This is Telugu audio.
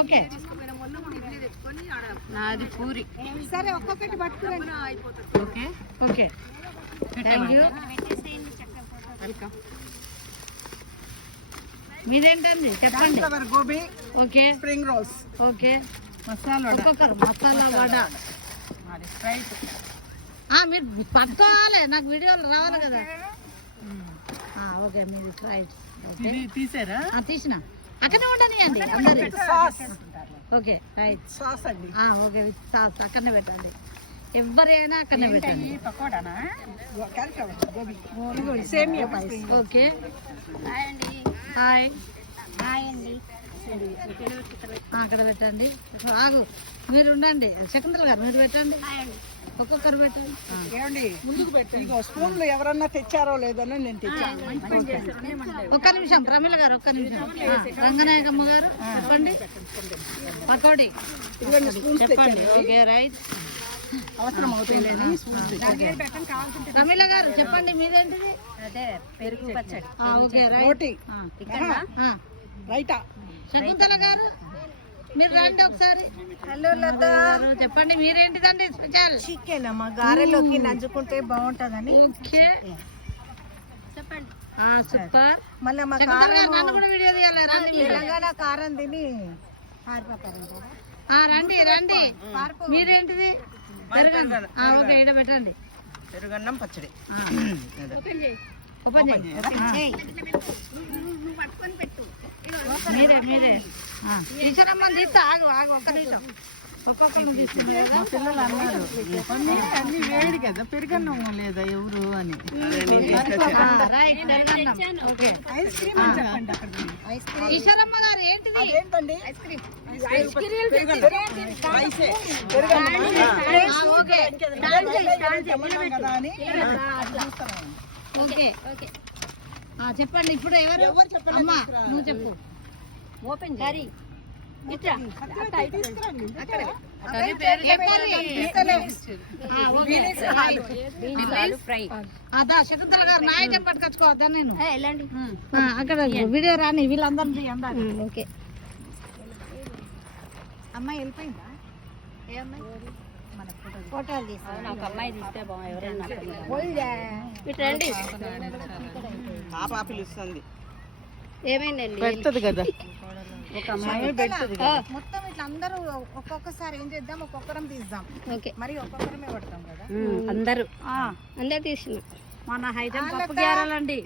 ఓకే నాది పూరి. సరే ఒక్కొక్కటి పట్టుకురండి. Okay okay thank you. మీదేంటండి చెప్పండి. Gobi, okay spring rolls, okay masala ఒక్కొక్కరు మసాలా వడ. మీరు పట్టుకోవాలి, నాకు వీడియోలు రావాలి కదా. ఓకే మీది ఫ్రైడ్ తీసారా? తీసిన అక్కడనే ఉండనియండి అందరు. ఓకే రైట్ సాస్ అండి. ఓకే విత్ సాస్ అక్కడనే పెట్టండి, ఎవరైనా అక్కడనే పెట్టండి. గోబీ, సేమియా పాయసం. ఓకే హాయ్ అక్కడ పెట్టండి. ఆగు మీరు ఉండండి. శకుంతల గారు మీరు పెట్టండి, ఒక్కొక్కరు పెట్టండి. ముందుకు పెట్టండి. స్పూన్లు ఎవరన్నా తెచ్చారో లేదని నేను తెచ్చాను. ఒక్క నిమిషం ప్రమీల గారు, ఒక్క నిమిషం. రంగనాయకమ్మ గారు చెప్పండి. పకోడీ చెప్పండి. ఓకే రైట్ అవసరం అవుతాయిలేని ప్రమీల గారు చెప్పండి మీదేంటిది. అదే పెరుగు పచ్చడి. Okay right. రోటీ, రైటా. శకుంతల గారు మీరు రండి ఒకసారి. హలో లతా, చెప్పండి మీరేంటిదండి స్పెషల్. చికెన్ అమ్మ, గారెలోకి నంచుకుంటే బాగుంటదని. ఓకే చెప్పండి. సూపర్. మళ్ళీ మా శకుంతల గారు కారం నన్ను కూడా వీడియో తీయాలి. రండి మీరు. తెలంగాణ కారం తిని రండి రండి. మీరేంటిది పెరుగన్నం. ఓకే ఇక్కడ పెట్టండి. పెరుగన్నం పచ్చడి. ఓపెన్ చేయి. మీరే మీరే తీసారమ్మని తీస్తా. ఆగు ఆగు ఒక్క నిమిషం. ఒక్కొక్కరు తీసుకున్నారు. పిల్లలు అన్నారు అన్ని వేడి కదా, పెరుగన్నం లేదా ఎవరు అని. రైట్ పెరుగన్నం. ఓకే ఈశ్వరమ్మ గారు ఏంటిది. ఓకే ఓకే ఓకే చెప్పండి. ఇప్పుడు ఎవరు అమ్మా నువ్వు చెప్పు. Open curry. అదా శకుంతల గారు నా ఐటెం పట్టుకొచ్చుకోవద్దా నేను. అక్కడ వీడియో రాని వీళ్ళందరినీ అందాలి. ఓకే అమ్మాయి వెళ్ళిపోయిందా? ఏ అమ్మాయి? ఫోటోలు తీసుకో. ఒక అమ్మాయి తీస్తే బాగుంది. ఎవరైనా ఇటు రండి. పాప పిలుస్తుంది. ఏమైందండి? పెడుతుంది కదా ఒక అమ్మాయి పెడుతుంది. మొత్తం ఇట్లా అందరూ ఒక్కొక్కసారి ఏం చేద్దాం, ఒక్కొక్కరం తీద్దాం. ఓకే మరి ఒక్కొక్కరమే కొడతాం కదా. అందరూ అందరు తీసిన మన ఐటెం పప్పు గ్యారెలండి.